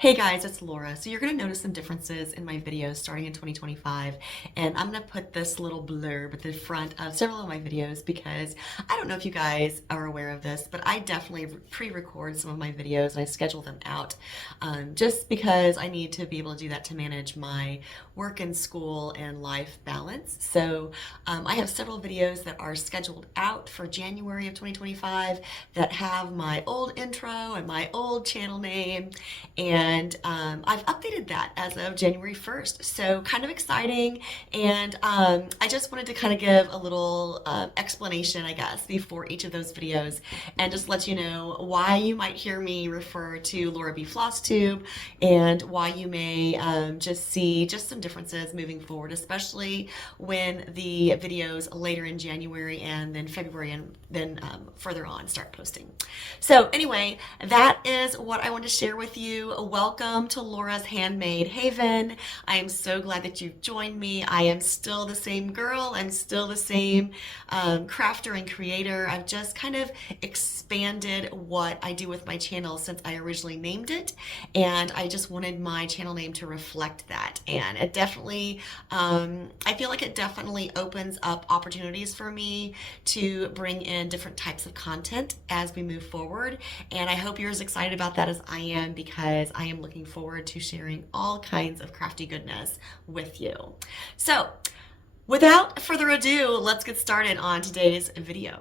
Hey guys, it's Laura. So you're going to notice some differences in my videos starting in 2025, and I'm going to put this little blurb at the front of several of my videos because I don't know if you guys are aware of this, but I definitely pre-record some of my videos and I schedule them out just because I need to be able to do that to manage my work and school and life balance. So I have several videos that are scheduled out for January of 2025 that have my old intro and my old channel name, and I've updated that as of January 1st. So kind of exciting. And I just wanted to kind of give a little explanation, I guess, before each of those videos and just let you know why you might hear me refer to Laura B. Floss Tube and why you may just see just some differences moving forward, especially when the videos later in January and then February and then further on start posting. So anyway, that is what I want to share with you. Welcome to Laura's Handmade Haven. I am so glad that you've joined me. I am still the same girl. I'm still the same crafter and creator. I've just kind of expanded what I do with my channel since I originally named it, and I just wanted my channel name to reflect that. And it definitely, I feel like it definitely opens up opportunities for me to bring in different types of content as we move forward. And I hope you're as excited about that as I am, because I am looking forward to sharing all kinds of crafty goodness with you. So without further ado, let's get started on today's video.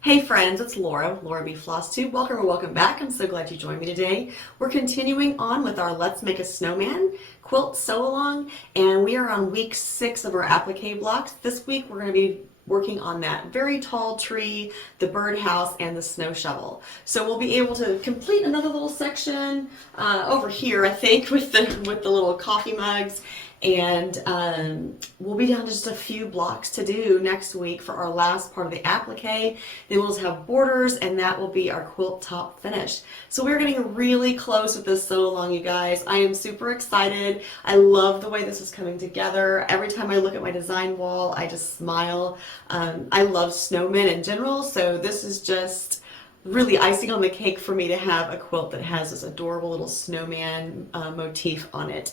Hey friends, it's Laura B. FlossTube. Welcome or welcome back. I'm so glad you joined me today. We're continuing on with our Let's Make a Snowman quilt sew along, and we are on week 6 of our applique blocks. This week we're going to be working on that very tall tree, the birdhouse, and the snow shovel. So we'll be able to complete another little section over here, I think, with the little coffee mugs. And we'll be down to just a few blocks to do next week for our last part of the applique. Then we'll just have borders, and that will be our quilt top finish. So we're getting really close with this sew along, you guys. I am super excited. I love the way this is coming together. Every time I look at my design wall, I just smile. I love snowmen in general, so this is just really icing on the cake for me to have a quilt that has this adorable little snowman motif on it.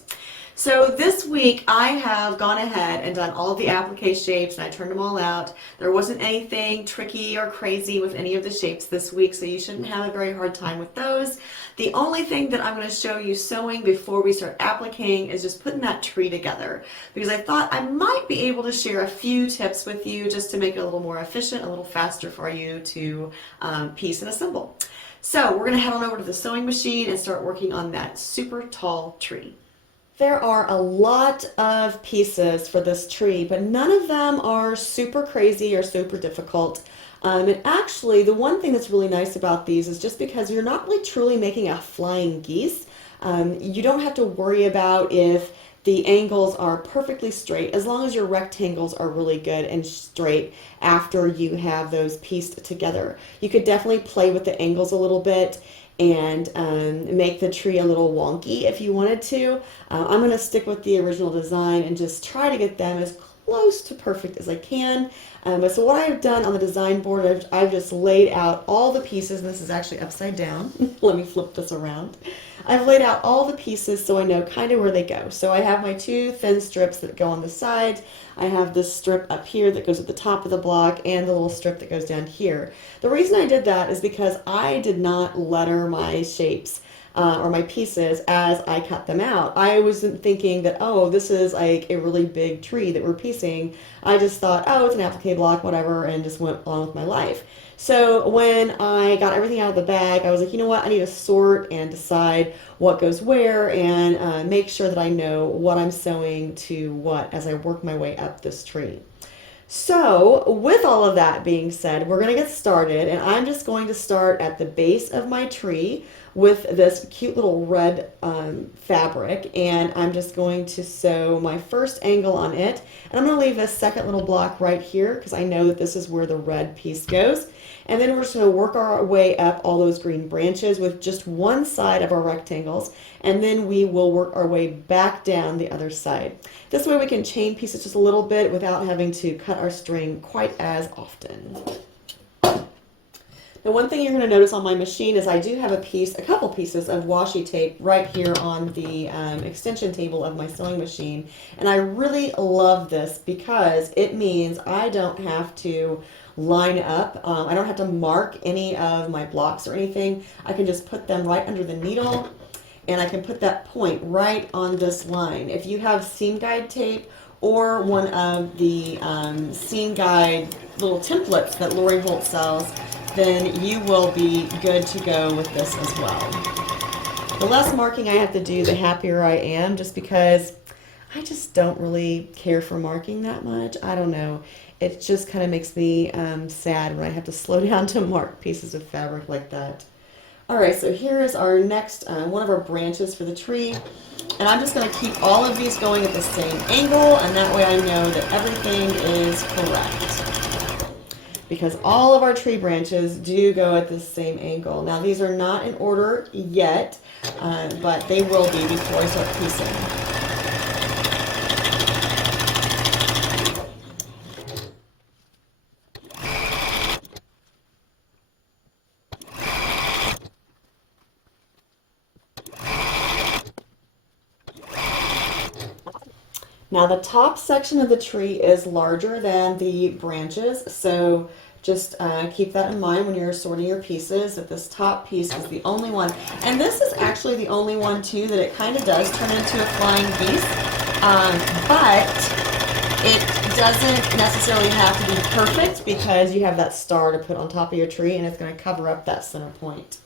So this week I have gone ahead and done all of the applique shapes, and I turned them all out. There wasn't anything tricky or crazy with any of the shapes this week, so you shouldn't have a very hard time with those. The only thing that I'm going to show you sewing before we start appliquing is just putting that tree together, because I thought I might be able to share a few tips with you just to make it a little more efficient, a little faster for you to piece and assemble. So we're going to head on over to the sewing machine and start working on that super tall tree. There are a lot of pieces for this tree, but none of them are super crazy or super difficult. And actually, the one thing that's really nice about these is just because you're not really truly making a flying geese, you don't have to worry about if the angles are perfectly straight, as long as your rectangles are really good and straight after you have those pieced together. You could definitely play with the angles a little bit and make the tree a little wonky if you wanted to. I'm going to stick with the original design and just try to get them as close to perfect as I can. So what I've done on the design board, I've just laid out all the pieces, and this is actually upside down. Let me flip this around. I've laid out all the pieces so I know kind of where they go. So I have my 2 thin strips that go on the sides. I have this strip up here that goes at the top of the block, and the little strip that goes down here. The reason I did that is because I did not letter my shapes or my pieces as I cut them out. I wasn't thinking that, oh, this is like a really big tree that we're piecing. I just thought, oh, it's an applique block, whatever, and just went on with my life. So when I got everything out of the bag, I was like, you know what, I need to sort and decide what goes where and make sure that I know what I'm sewing to what as I work my way up this tree. So with all of that being said, we're going to get started, and I'm just going to start at the base of my tree with this cute little red fabric, and I'm just going to sew my first angle on it, and I'm going to leave this second little block right here because I know that this is where the red piece goes. And then we're just going to work our way up all those green branches with just one side of our rectangles, and then we will work our way back down the other side. This way we can chain pieces just a little bit without having to cut our string quite as often. The one thing you're going to notice on my machine is I do have a couple pieces of washi tape right here on the extension table of my sewing machine. And I really love this because it means I don't have to line up. I don't have to mark any of my blocks or anything. I can just put them right under the needle, and I can put that point right on this line. If you have seam guide tape or one of the seam guide little templates that Lori Holt sells, then you will be good to go with this as well. The less marking I have to do, the happier I am, just because I just don't really care for marking that much. I don't know. It just kind of makes me sad when I have to slow down to mark pieces of fabric like that. All right, so here is our next, one of our branches for the tree. And I'm just going to keep all of these going at the same angle, and that way I know that everything is correct. Because all of our tree branches do go at the same angle. Now these are not in order yet, but they will be before I start piecing. Now the top section of the tree is larger than the branches, so just keep that in mind when you're sorting your pieces, that this top piece is the only one. And this is actually the only one too that it kind of does turn into a flying geese, but it doesn't necessarily have to be perfect because you have that star to put on top of your tree and it's going to cover up that center point.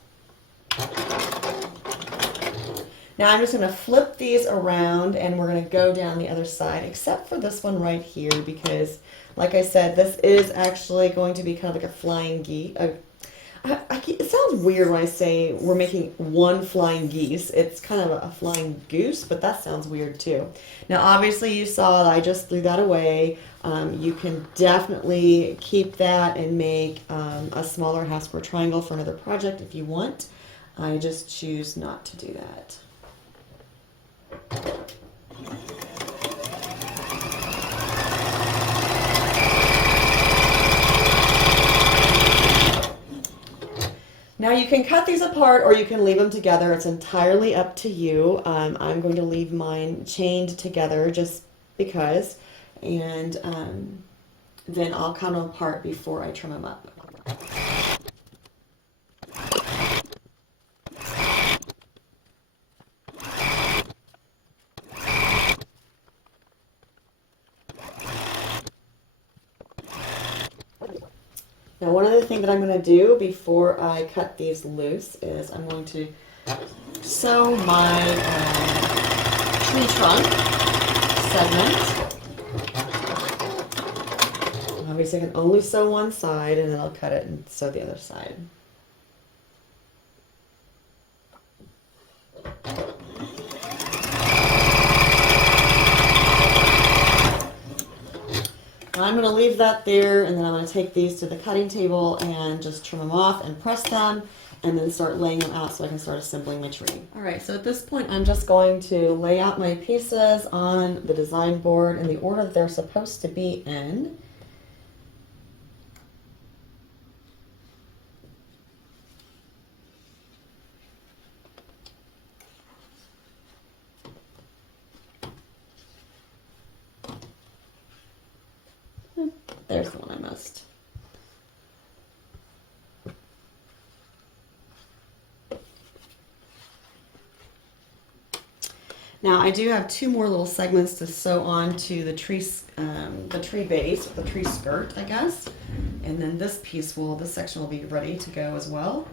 Now I'm just going to flip these around and we're going to go down the other side, except for this one right here because, like I said, this is actually going to be kind of like a flying geese. It sounds weird when I say we're making one flying geese. It's kind of a flying goose, but that sounds weird too. Now obviously you saw that I just threw that away. You can definitely keep that and make a smaller half square triangle for another project if you want. I just choose not to do that. Now you can cut these apart or you can leave them together. It's entirely up to you. I'm going to leave mine chained together just because, and then I'll cut them apart before I trim them up. Now one other thing that I'm going to do before I cut these loose is I'm going to sew my tree trunk segment. Obviously I can only sew one side and then I'll cut it and sew the other side. I'm going to leave that there, and then I'm going to take these to the cutting table and just trim them off and press them, and then start laying them out so I can start assembling my tree. Alright, so at this point I'm just going to lay out my pieces on the design board in the order that they're supposed to be in. There's the one I missed. Now I do have two more little segments to sew onto the tree base, the tree skirt, I guess. And then this section will be ready to go as well.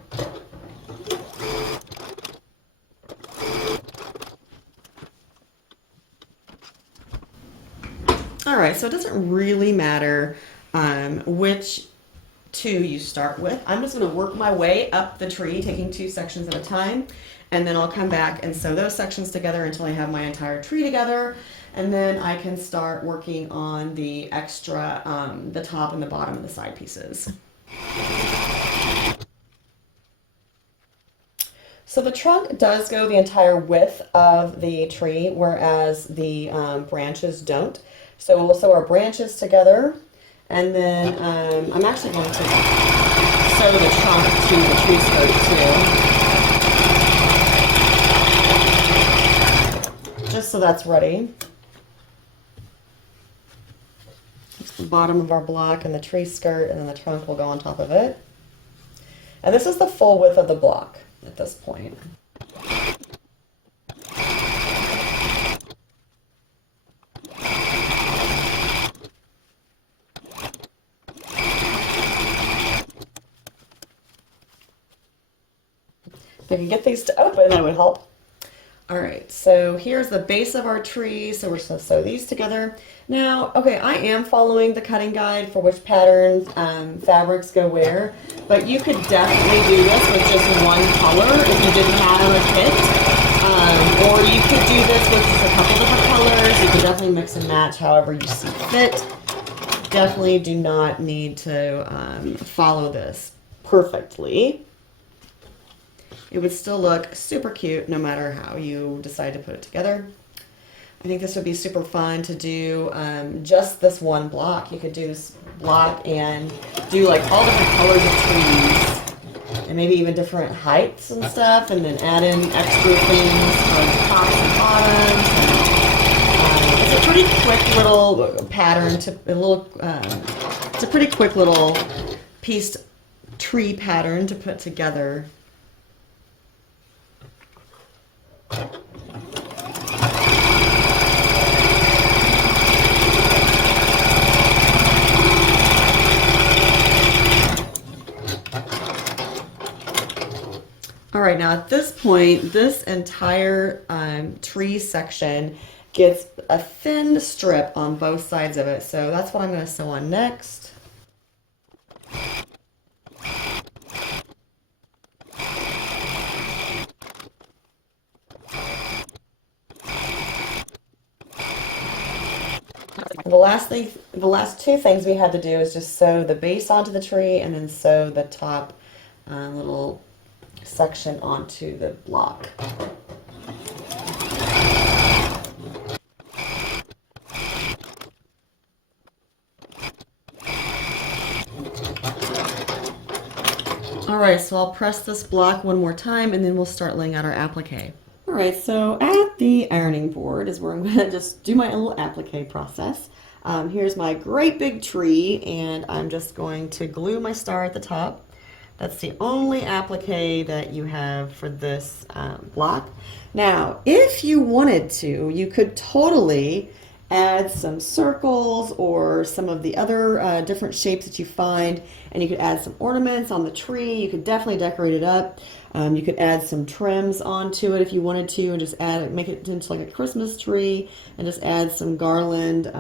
Alright, so it doesn't really matter which two you start with. I'm just going to work my way up the tree, taking two sections at a time, and then I'll come back and sew those sections together until I have my entire tree together, and then I can start working on the extra, the top and the bottom and the side pieces. So the trunk does go the entire width of the tree, whereas the branches don't. So we'll sew our branches together, and then I'm actually going to sew the trunk to the tree skirt too. Just so that's ready. It's the bottom of our block and the tree skirt, and then the trunk will go on top of it. And this is the full width of the block at this point. If I can get these to open, that would help. All right, so here's the base of our tree. So we're just gonna sew these together. Now, okay, I am following the cutting guide for which patterns fabrics go where, but you could definitely do this with just one color if you didn't have a kit. Or you could do this with just a couple different colors. You could definitely mix and match however you see fit. Definitely do not need to follow this perfectly. It would still look super cute no matter how you decide to put it together. I think this would be super fun to do just this one block. You could do this block and do like all different colors of trees and maybe even different heights and stuff, and then add in extra things like tops and bottoms. It's a pretty quick little pattern to it's a pretty quick little pieced tree pattern to put together. All right, now at this point, this entire tree section gets a thin strip on both sides of it. So that's what I'm going to sew on next. The last two things we had to do is just sew the base onto the tree and then sew the top little section onto the block. All right, so I'll press this block one more time and then we'll start laying out our applique. All right, so at the ironing board is where I'm gonna just do my little applique process. Here's my great big tree, and I'm just going to glue my star at the top. That's the only applique that you have for this block. Now, if you wanted to, you could totally add some circles or some of the other different shapes that you find, and you could add some ornaments on the tree. You could definitely decorate it up. You could add some trims onto it if you wanted to, and just make it into like a Christmas tree, and just add some garland.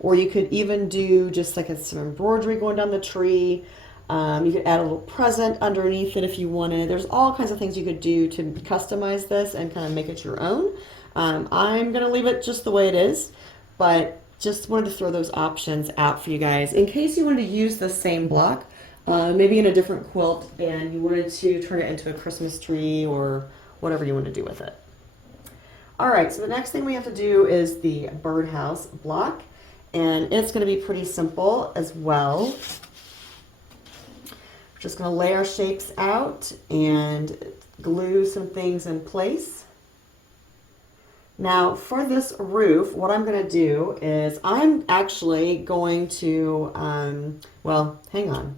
Or you could even do just like some embroidery going down the tree. You could add a little present underneath it if you wanted. There's all kinds of things you could do to customize this and kind of make it your own. I'm going to leave it just the way it is, but just wanted to throw those options out for you guys in case you wanted to use the same block, maybe in a different quilt, and you wanted to turn it into a Christmas tree or whatever you want to do with it. All right, so the next thing we have to do is the birdhouse block, and it's going to be pretty simple as well. Just going to lay our shapes out and glue some things in place. Now for this roof, what I'm going to do is I'm actually going to, well, hang on.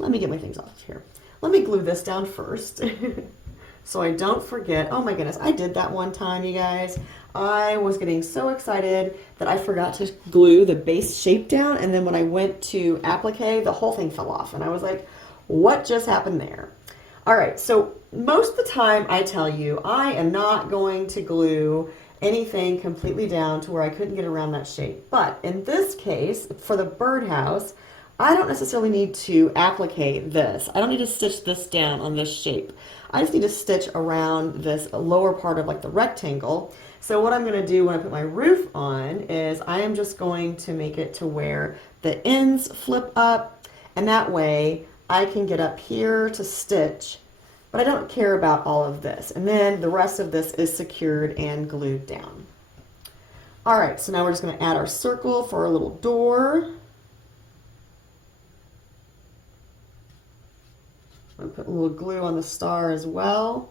Let me get my things off here. Let me glue this down first so I don't forget. Oh my goodness, I did that one time, you guys. I was getting so excited that I forgot to glue the base shape down, and then when I went to applique, the whole thing fell off, and I was like, what just happened there? All right, so most of the time I tell you I am not going to glue anything completely down to where I couldn't get around that shape. But in this case, for the birdhouse, I don't necessarily need to applique this. I don't need to stitch this down on this shape. I just need to stitch around this lower part of like the rectangle. So what I'm going to do when I put my roof on is I am just going to make it to where the ends flip up, and that way I can get up here to stitch, but I don't care about all of this. And then the rest of this is secured and glued down. All right, so now we're just going to add our circle for our little door. I'm going to put a little glue on the star as well.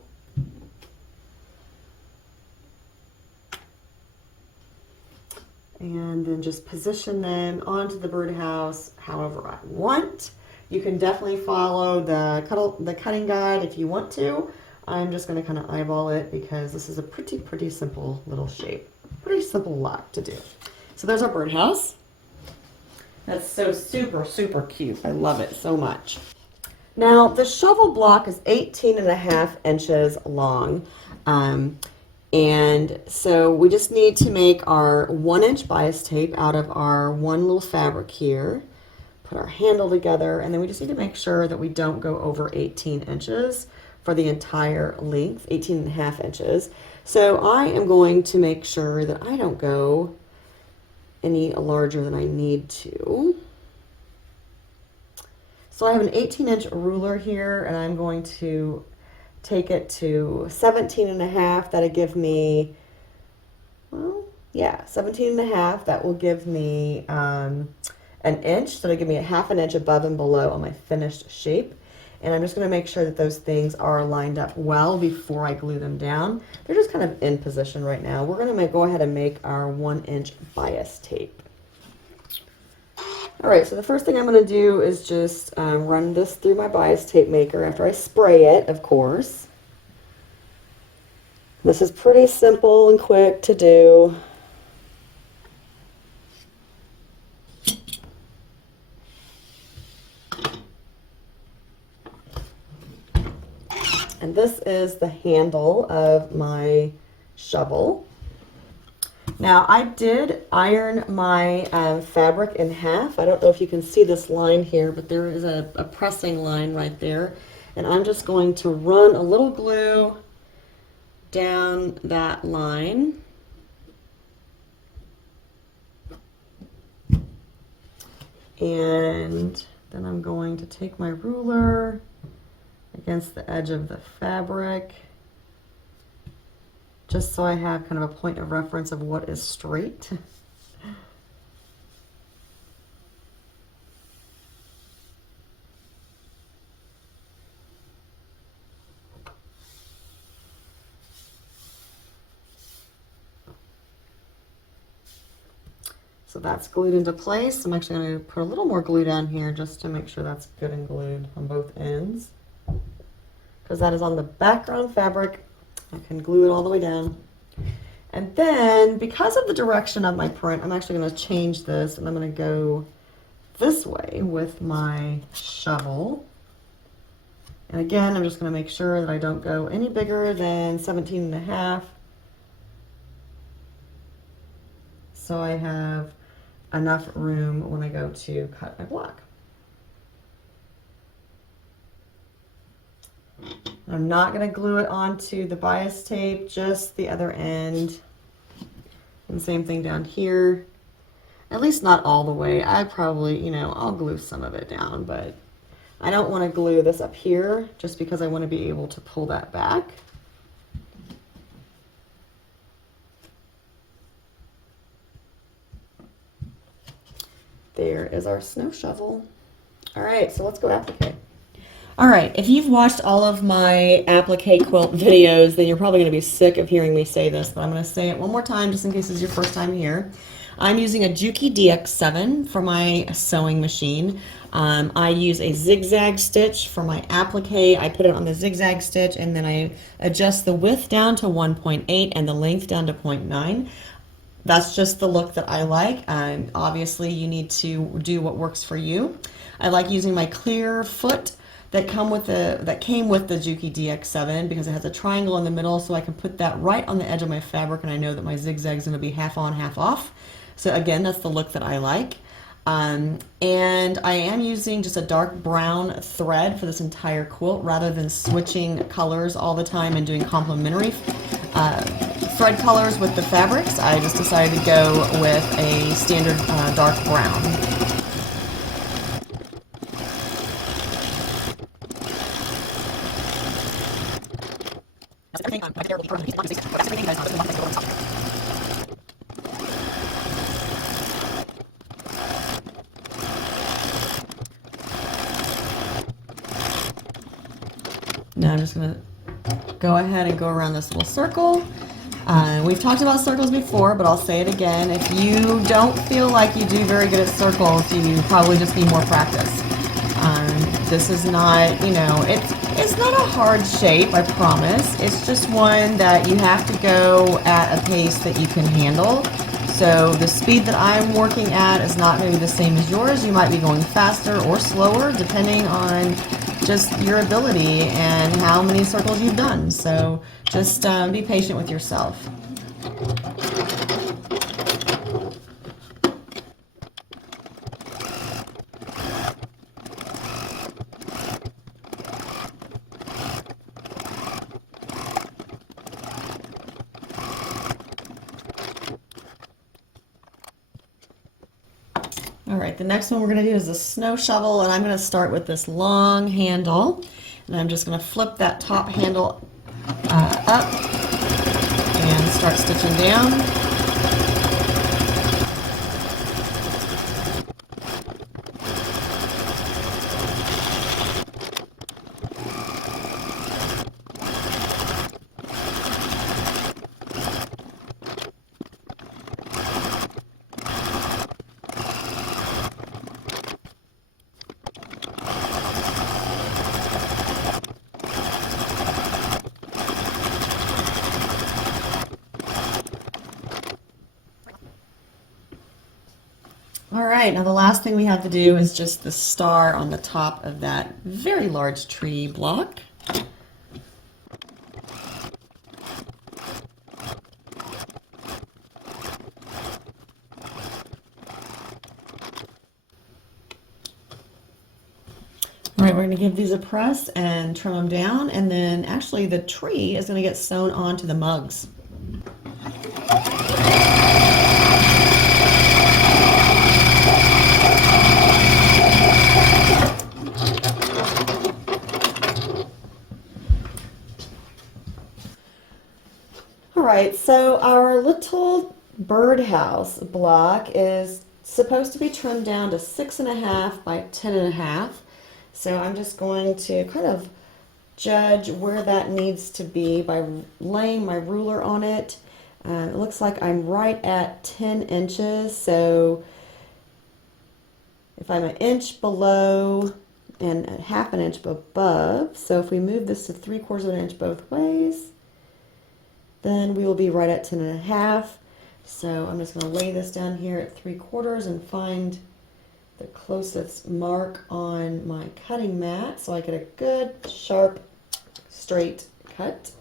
And then just position them onto the birdhouse however I want. You can definitely follow the cutting guide if you want to. I'm just going to kind of eyeball it because this is a pretty simple little shape. Pretty simple lot to do. So there's our birdhouse. That's so super cute. I love it so much. Now the shovel block is 18.5 inches long. And so we just need to make our 1-inch bias tape out of our one little fabric here. Put our handle together, and then we just need to make sure that we don't go over 18 inches for the entire length, 18.5 inches. So I am going to make sure that I don't go any larger than I need to. So I have an 18-inch ruler here, and I'm going to take it to 17.5. That'll give me, well, yeah, 17.5. That will give me an inch. So it'll give me a 1/2 inch above and below on my finished shape. And I'm just going to make sure that those things are lined up well before I glue them down. They're just kind of in position right now. We're going to go ahead and make our 1-inch bias tape. All right, so the first thing I'm going to do is just run this through my bias tape maker after I spray it, of course. This is pretty simple and quick to do. And this is the handle of my shovel. Now I did iron my fabric in half. I don't know if you can see this line here, but there is a pressing line right there. And I'm just going to run a little glue down that line. And then I'm going to take my ruler against the edge of the fabric, just so I have kind of a point of reference of what is straight. So that's glued into place. I'm actually going to put a little more glue down here just to make sure that's good and glued on both ends, because that is on the background fabric. I can glue it all the way down. And then, because of the direction of my print, I'm actually going to change this, and I'm going to go this way with my shovel. And again, I'm just going to make sure that I don't go any bigger than 17.5. So I have enough room when I go to cut my block. I'm not going to glue it onto the bias tape, just the other end. And same thing down here. At least not all the way. I probably, I'll glue some of it down, but I don't want to glue this up here just because I want to be able to pull that back. There is our snow shovel. All right, so let's go applique. All right, if you've watched all of my applique quilt videos, then you're probably going to be sick of hearing me say this, but I'm going to say it one more time just in case this is your first time here. I'm using a Juki DX7 for my sewing machine. I use a zigzag stitch for my applique. I put it on the zigzag stitch, and then I adjust the width down to 1.8 and the length down to 0.9. That's just the look that I like. Obviously, you need to do what works for you. I like using my clear foot that came with the Juki DX7 because it has a triangle in the middle, so I can put that right on the edge of my fabric, and I know that my zigzag is going to be half on, half off. So again, that's the look that I like. And I am using just a dark brown thread for this entire quilt rather than switching colors all the time and doing complementary thread colors with the fabrics. I just decided to go with a standard dark brown. I'm just going to go ahead and go around this little circle. We've talked about circles before, but I'll say it again. If you don't feel like you do very good at circles, you probably just need more practice. This is not, you know, it's not a hard shape, I promise. It's just one that you have to go at a pace that you can handle. So the speed that I'm working at is not going to be the same as yours. You might be going faster or slower depending on just your ability and how many circles you've done. So just be patient with yourself. All right, the next one we're going to do is a snow shovel, and I'm going to start with this long handle, and I'm just going to flip that top handle up and start stitching down. All right, now the last thing we have to do is just the star on the top of that very large tree block. All right, we're going to give these a press and trim them down, and then actually the tree is going to get sewn onto the mugs. All right, so our little birdhouse block is supposed to be trimmed down to 6.5 by 10.5. So I'm just going to kind of judge where that needs to be by laying my ruler on it. It looks like I'm right at 10 inches. So if I'm an inch below and a half an inch above, so if we move this to 3/4 of an inch both ways, then we will be right at 10.5. So I'm just going to lay this down here at 3/4 and find the closest mark on my cutting mat so I get a good, sharp, straight cut.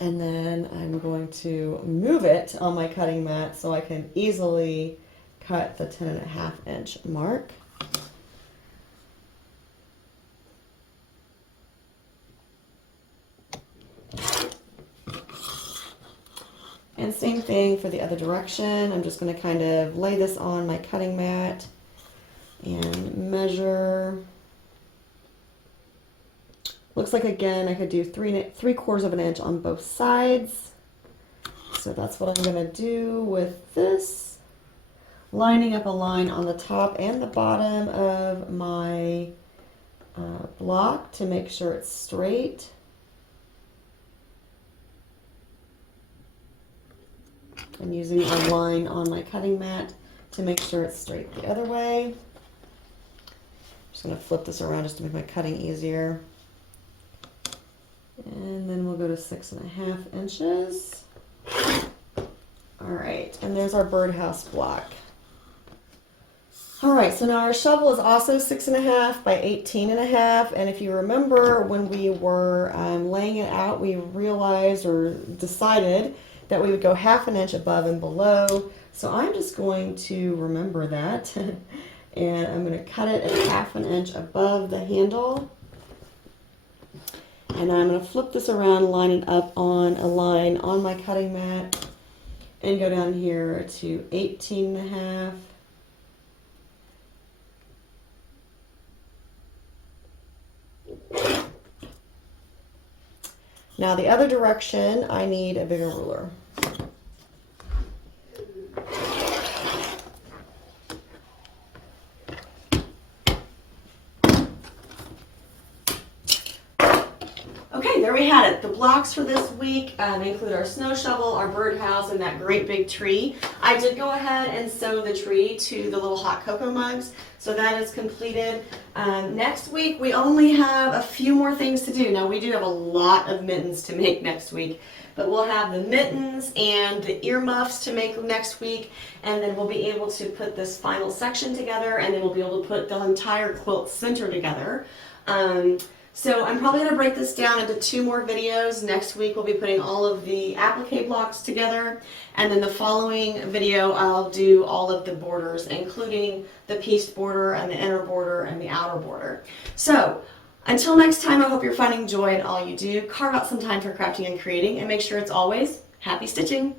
And then I'm going to move it on my cutting mat so I can easily cut the 10.5 inch mark. And same thing for the other direction. I'm just going to kind of lay this on my cutting mat and measure. Looks like, again, I could do 3/4 of an inch on both sides. So that's what I'm going to do with this. Lining up a line on the top and the bottom of my block to make sure it's straight. I'm using a line on my cutting mat to make sure it's straight the other way. I'm just going to flip this around just to make my cutting easier. And then we'll go to 6.5 inches. All right, and there's our birdhouse block. All right, so now our shovel is also 6.5 by 18.5, and if you remember when we were laying it out, we realized or decided that we would go half an inch above and below. So I'm just going to remember that, and I'm going to cut it at half an inch above the handle. And I'm going to flip this around, line it up on a line on my cutting mat, and go down here to 18.5. Now the other direction, I need a bigger ruler. we had it. The blocks for this week include our snow shovel, our birdhouse, and that great big tree. I did go ahead and sew the tree to the little hot cocoa mugs, so that is completed. Next week we only have a few more things to do. Now we do have a lot of mittens to make next week, but we'll have the mittens and the earmuffs to make next week, and then we'll be able to put this final section together, and then we'll be able to put the entire quilt center together. So I'm probably going to break this down into 2 more videos. Next week we'll be putting all of the applique blocks together, and then the following video I'll do all of the borders, including the pieced border and the inner border and the outer border. So until next time, I hope you're finding joy in all you do. Carve out some time for crafting and creating, and make sure it's always happy stitching.